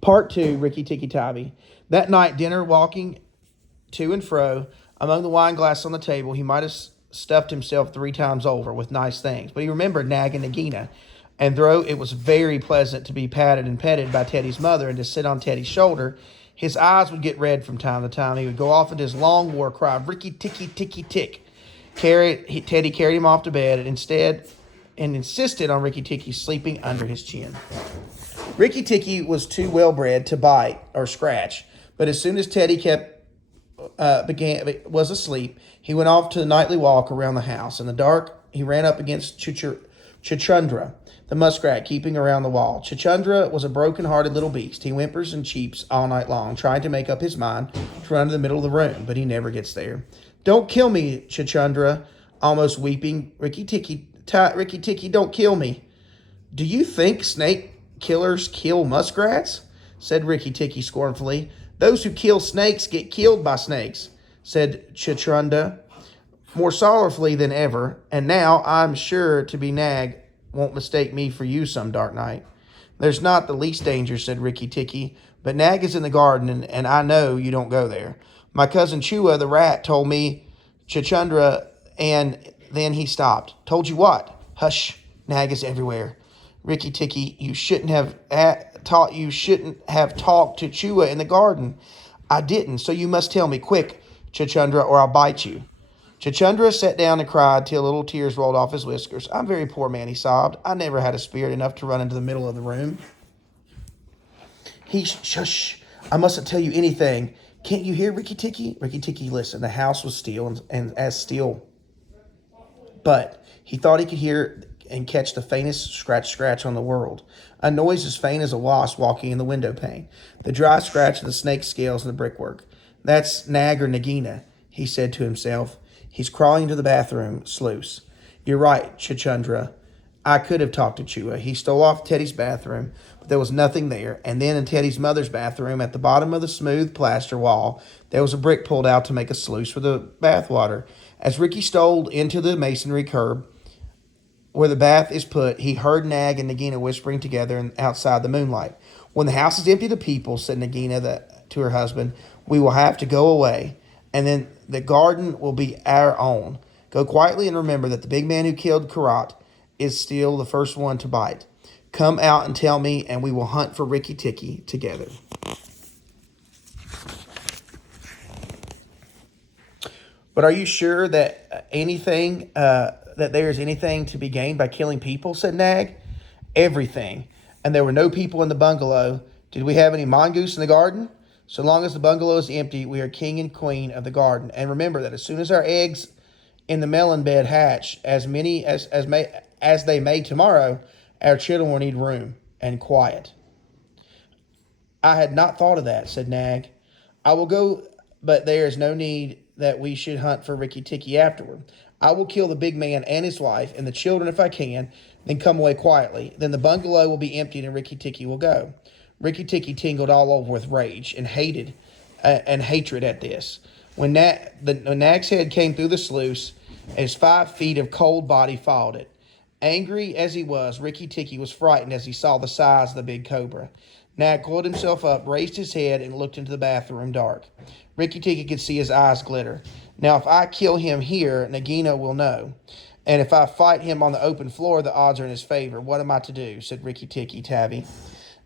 Part 2, Rikki-tiki-tivi. That night, dinner, walking to and fro among the wine glasses on the table, he might have stuffed himself 3 times over with nice things. But he remembered Nag and Nagina, and though it was very pleasant to be patted and petted by Teddy's mother and to sit on Teddy's shoulder, his eyes would get red from time to time. He would go off into his long war cry of Rikki-tiki-tiki-tick. Teddy carried him off to bed and insisted on Rikki-tiki sleeping under his chin. Rikki-tiki was too well bred to bite or scratch, but as soon as Teddy was asleep, he went off to the nightly walk around the house. In the dark, he ran up against Chuchundra, the muskrat, keeping around the wall. Chuchundra was a broken-hearted little beast. He whimpers and cheeps all night long, trying to make up his mind to run to the middle of the room, but he never gets there. "Don't kill me, Chuchundra," almost weeping. Rikki-tiki, don't kill me." "Do you think snake killers kill muskrats?" said Rikki-tiki scornfully. "Those who kill snakes get killed by snakes," said Chuchundra, more sorrowfully than ever. "And now I'm sure to be Nag won't mistake me for you some dark night." "There's not the least danger," said Rikki-tiki, "but Nag is in the garden, and I know you don't go there. My cousin Chua, the rat, told me Chuchundra, and then he stopped." "Told you what?" "Hush, Nag is everywhere." "Rikki-tiki, you shouldn't have talked to Chua in the garden." "I didn't, so you must tell me quick, Chuchundra, or I'll bite you." Chuchundra sat down and cried till little tears rolled off his whiskers. "I'm a very poor man," he sobbed. "I never had a spirit enough to run into the middle of the room." Shush, I mustn't tell you anything. Can't you hear, Rikki-tiki?" Rikki-tiki listened. The house was still and as still, but he thought he could hear and catch the faintest scratch on the world. A noise as faint as a wasp walking in the window pane. The dry scratch of the snake's scales in the brickwork. "That's Nag or Nagina," he said to himself. "He's crawling into the bathroom sluice." "You're right, Chuchundra. I could have talked to Chua. He stole off Teddy's bathroom, but there was nothing there. And then in Teddy's mother's bathroom, at the bottom of the smooth plaster wall, there was a brick pulled out to make a sluice for the bath water. As Ricky stole into the masonry curb where the bath is put, he heard Nag and Nagina whispering together outside the moonlight. "When the house is empty to people," said Nagina to her husband, "we will have to go away, and then the garden will be our own. Go quietly and remember that the big man who killed Karat is still the first one to bite. Come out and tell me, and we will hunt for Rikki-tiki together." "But are you sure that that there is anything to be gained by killing people?" said Nag. "Everything. And there were no people in the bungalow. Did we have any mongoose in the garden? So long as the bungalow is empty, we are king and queen of the garden. And remember that as soon as our eggs in the melon bed hatch, as many as they may tomorrow, our children will need room and quiet." "I had not thought of that," said Nag. "I will go, but there is no need that we should hunt for Rikki-tiki afterward. I will kill the big man and his wife and the children if I can, then come away quietly. Then the bungalow will be emptied and Rikki-tiki will go." Rikki-tiki tingled all over with rage and hatred at this. When Nag's head came through the sluice, his 5 feet of cold body followed it. Angry as he was, Rikki-tiki was frightened as he saw the size of the big cobra. Nag coiled himself up, raised his head, and looked into the bathroom dark. Rikki-tiki could see his eyes glitter. "Now, if I kill him here, Nagina will know. And if I fight him on the open floor, the odds are in his favor. What am I to do?" said Rikki-tiki-tivi.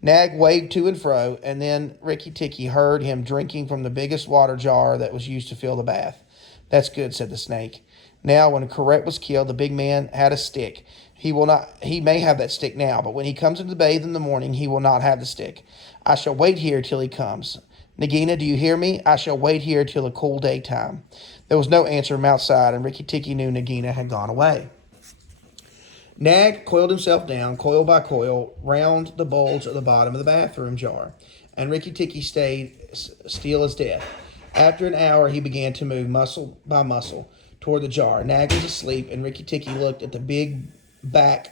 Nag waved to and fro, and then Rikki-tiki heard him drinking from the biggest water jar that was used to fill the bath. "That's good," said the snake. Now, when Karet was killed, the big man had a stick. He may have that stick now, but when he comes into the bathe in the morning, he will not have the stick. I shall wait here till he comes. Nagina, do you hear me? I shall wait here till the cool daytime." There was no answer from outside, and Rikki-tiki knew Nagina had gone away. Nag coiled himself down, coil by coil, round the bulge at the bottom of the bathroom jar, and Rikki-tiki stayed still as death. After an hour, he began to move muscle by muscle toward the jar. Nag was asleep, and Rikki-tiki looked at the big back,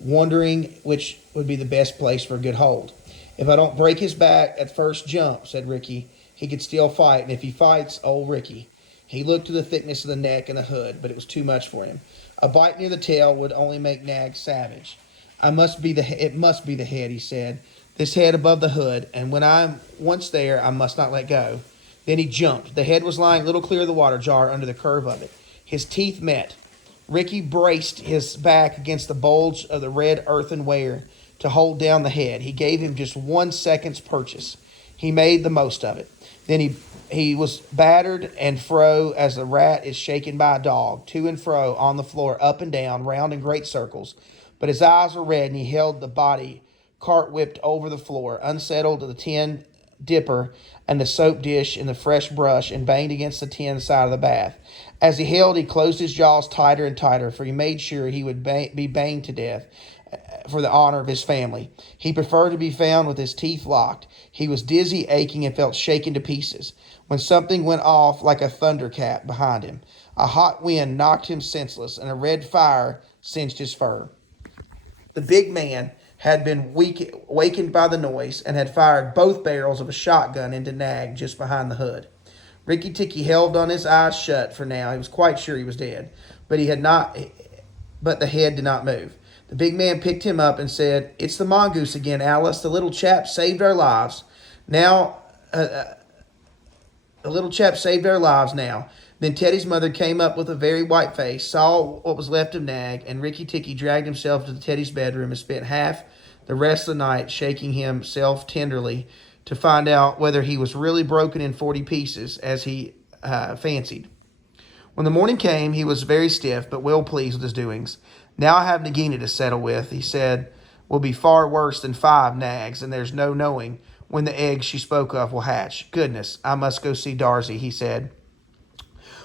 wondering which would be the best place for a good hold. "If I don't break his back at first jump," said Ricky, "he could still fight, and if he fights, old Ricky." He looked to the thickness of the neck and the hood, but it was too much for him. A bite near the tail would only make Nag savage. It must be the head," he said. this head above the hood, and when I'm once there, I must not let go. Then he jumped. The head was lying a little clear of the water jar under the curve of it. His teeth met. Ricky braced his back against the bulge of the red earthenware to hold down the head. He gave him just 1 second's purchase. He made the most of it. Then he was battered and fro as a rat is shaken by a dog, to and fro on the floor, up and down, round in great circles. But his eyes were red, and he held the body cart whipped over the floor, unsettled to the tin dipper and the soap dish and the fresh brush, and banged against the tin side of the bath. As he held, he closed his jaws tighter and tighter, for he made sure he would be banged to death for the honor of his family. He preferred to be found with his teeth locked. He was dizzy, aching, and felt shaken to pieces, when something went off like a thunderclap behind him. A hot wind knocked him senseless, and a red fire singed his fur. The big man had been wakened by the noise and had fired both barrels of a shotgun into Nag just behind the hood. Rikki-tiki held on his eyes shut for now. He was quite sure he was dead, but the head did not move. The big man picked him up and said, "It's the mongoose again, Alice. The little chap saved our lives. Now, the little chap saved our lives now." Then Teddy's mother came up with a very white face, saw what was left of Nag, and Rikki-tiki dragged himself to Teddy's bedroom and spent half the rest of the night shaking himself tenderly to find out whether he was really broken in 40 pieces, as he fancied. When the morning came, he was very stiff, but well pleased with his doings. "Now I have Nagina to settle with," he said. "Will be far worse than 5 nags, and there's no knowing when the eggs she spoke of will hatch. Goodness, I must go see Darsy," he said.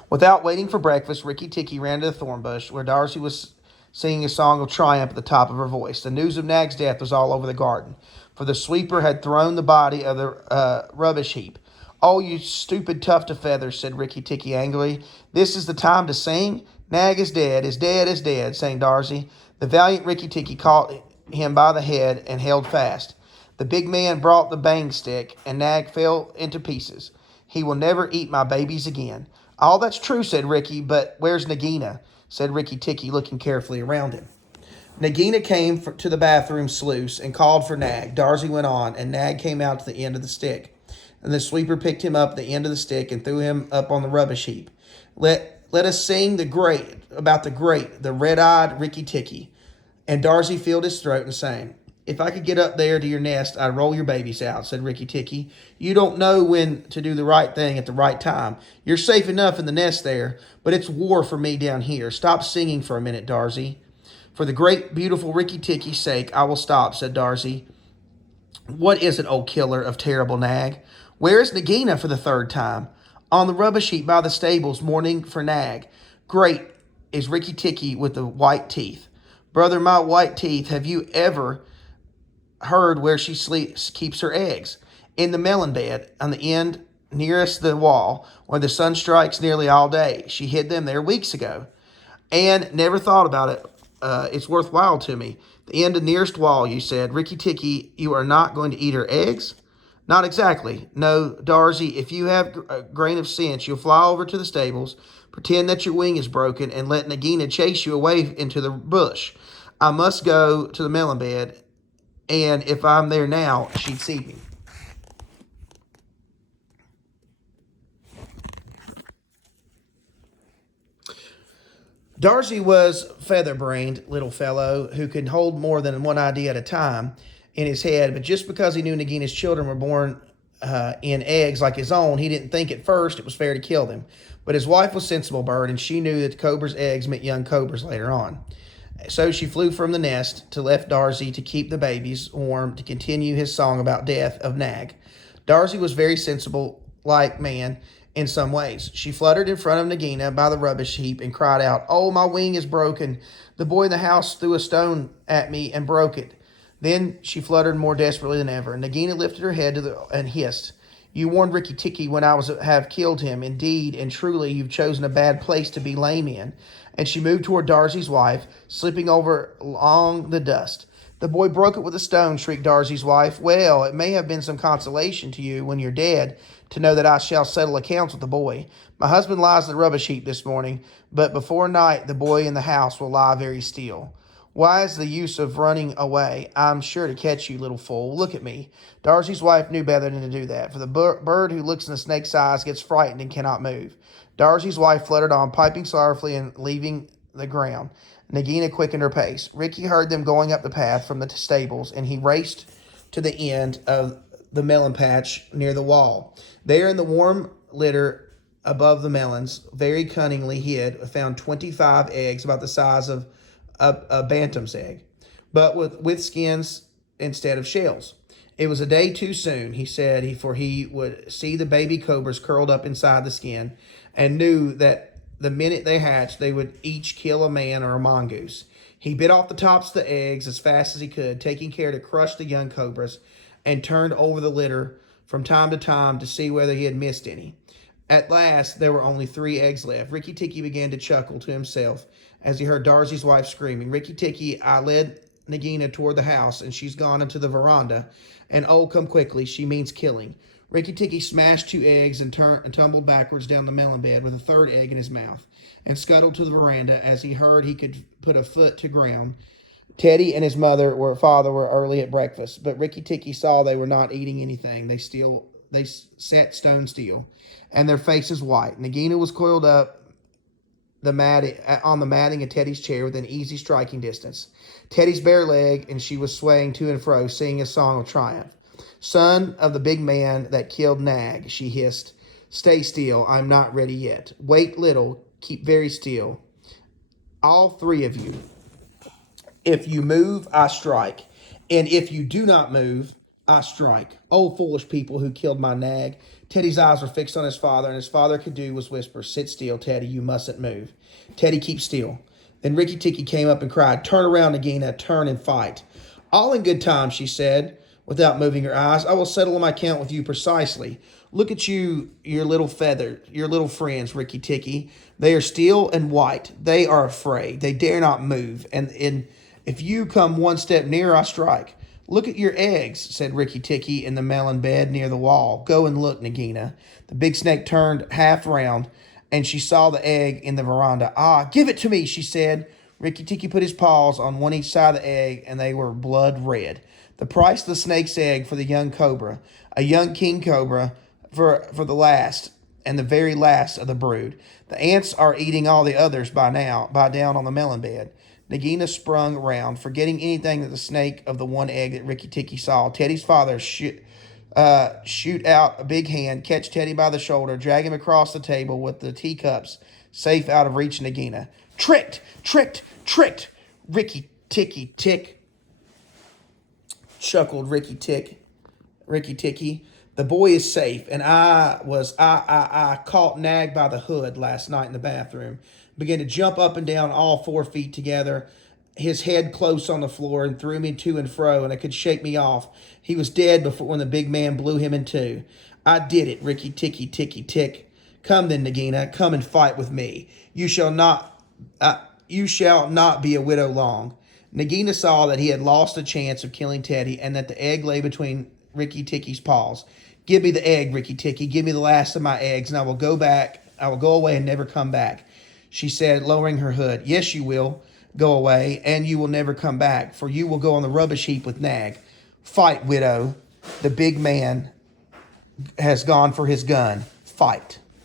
Without waiting for breakfast, Rikki-tiki ran to the thorn bush, where Darsy was singing a song of triumph at the top of her voice. The news of Nag's death was all over the garden, for the sweeper had thrown the body of the rubbish heap. "Oh, you stupid tuft of feathers," said Rikki-tiki angrily. "This is the time to sing? Nag is dead, is dead, is dead," sang Darsy. The valiant Rikki-tiki caught him by the head and held fast. The big man brought the bang stick, and Nag fell into pieces. "He will never eat my babies again." "All that's true," said Ricky, "but where's Nagina?" said Rikki-tiki, looking carefully around him. Nagina came to the bathroom sluice and called for Nag. Darsy went on, and Nag came out to the end of the stick. And the sweeper picked him up at the end of the stick and threw him up on the rubbish heap. Let us sing the red-eyed Rikki-tiki. And Darsy filled his throat and sang. "If I could get up there to your nest, I'd roll your babies out," said Rikki-tiki. "You don't know when to do the right thing at the right time. You're safe enough in the nest there, but it's war for me down here. Stop singing for a minute, Darsy." "For the great, beautiful Rikki-tiki's sake, I will stop," said Darsy. "What is it, old killer of terrible Nag? Where is Nagina for the 3rd time?" "On the rubbish heap by the stables, mourning for Nag. Great is Rikki-tiki with the white teeth. Brother, my white teeth, have you ever heard where she keeps her eggs? In the melon bed, on the end nearest the wall, where the sun strikes nearly all day. She hid them there weeks ago." "And never thought about it. It's worthwhile to me. The end of nearest wall," you said. "Rikki-tiki, you are not going to eat her eggs?" "Not exactly. No, Darsy, if you have a grain of sense, you'll fly over to the stables, pretend that your wing is broken, and let Nagina chase you away into the bush. I must go to the melon bed, and if I'm there now, she'd see me." Darsy was feather-brained little fellow who could hold more than one idea at a time in his head, but just because he knew Nagina's children were born in eggs like his own, he didn't think at first it was fair to kill them. But his wife was a sensible bird, and she knew that the cobra's eggs meant young cobras later on. So she flew from the nest to left Darsy to keep the babies warm to continue his song about death of Nag. Darsy was very sensible like man in some ways. She fluttered in front of Nagina by the rubbish heap and cried out, "Oh, my wing is broken. The boy in the house threw a stone at me and broke it." Then she fluttered more desperately than ever. Nagina lifted her head and hissed, "You warned Rikki-tiki when I was have killed him. Indeed and truly, you've chosen a bad place to be lame in." And she moved toward Darsy's wife, slipping over along the dust. "The boy broke it with a stone," shrieked Darsy's wife. "Well, it may have been some consolation to you when you're dead to know that I shall settle accounts with the boy. My husband lies in the rubbish heap this morning, but before night the boy in the house will lie very still." Why is the use of running away? I'm sure to catch you, little fool. Look at me. Darcy's wife knew better than to do that, for the bird who looks in the snake's eyes gets frightened and cannot move. Darcy's wife fluttered on, piping sorrowfully and leaving the ground. Nagina quickened her pace. Ricky heard them going up the path from the stables, and he raced to the end of the melon patch near the wall. There in the warm litter above the melons, very cunningly hid, found 25 eggs about the size of a bantam's egg, but with skins instead of shells. It was a day too soon, he said, for he would see the baby cobras curled up inside the skin, and knew that the minute they hatched, they would each kill a man or a mongoose. He bit off the tops of the eggs as fast as he could, taking care to crush the young cobras, and turned over the litter from time to time to see whether he had missed any. At last, there were only 3 eggs left. Rikki-tiki began to chuckle to himself as he heard Darcy's wife screaming, "Rikki-tiki, I led Nagina toward the house, and she's gone into the veranda. And oh, come quickly, she means killing." Rikki-tiki smashed 2 eggs and tumbled backwards down the melon bed with a 3rd egg in his mouth, and scuttled to the veranda as he heard he could put a foot to ground. Teddy and his father were early at breakfast, but Rikki-tiki saw they were not eating anything. They sat stone still, and their faces white. Nagina was coiled up on the matting of Teddy's chair within easy striking distance. Teddy's bare leg, and she was swaying to and fro, singing a song of triumph. "Son of the big man that killed Nag," she hissed. "Stay still, I'm not ready yet. Wait little, keep very still. All 3 of you. If you move, I strike. And if you do not move, I strike. Oh, foolish people who killed my Nag." Teddy's eyes were fixed on his father, and his father could do was whisper, "Sit still, Teddy, you mustn't move." "Teddy, keep still." Then Rikki-tiki came up and cried, "Turn around, Nagina, turn and fight." "All in good time," she said, without moving her eyes. "I will settle my account with you precisely. Look at your little friends, Rikki-tiki. They are still and white. They are afraid. They dare not move. And if you come one step nearer, I strike." "Look at your eggs," said Rikki-tiki in the melon bed near the wall. "Go and look, Nagina." The big snake turned half round, and she saw the egg in the veranda. "Ah, give it to me," she said. Rikki-tiki put his paws on one each side of the egg, and they were blood red. The price of the snake's egg for the young cobra, a young king cobra for the last and the very last of the brood. The ants are eating all the others by down on the melon bed. Nagina sprung around, forgetting anything that the snake of the one egg that Rikki-tiki saw. Teddy's father shoot out a big hand, catch Teddy by the shoulder, drag him across the table with the teacups safe out of reach of Nagina. "Tricked! Tricked! Tricked! Rikki-tiki-tick," chuckled Rikki-tiki. "The boy is safe, and I caught Nag by the hood last night in the bathroom. Began to jump up and down all 4 feet together, his head close on the floor, and threw me to and fro, and it could shake me off. He was dead before when the big man blew him in 2. I did it, Rikki-tiki-tick. Come then, Nagina, come and fight with me. You shall not be a widow long." Nagina saw that he had lost a chance of killing Teddy, and that the egg lay between Rikki-tiki's paws. "Give me the egg, Rikki-tiki. Give me the last of my eggs, and I will go away and never come back," she said, lowering her hood. "Yes, you will go away, and you will never come back, for you will go on the rubbish heap with Nag. Fight, widow. The big man has gone for his gun. Fight."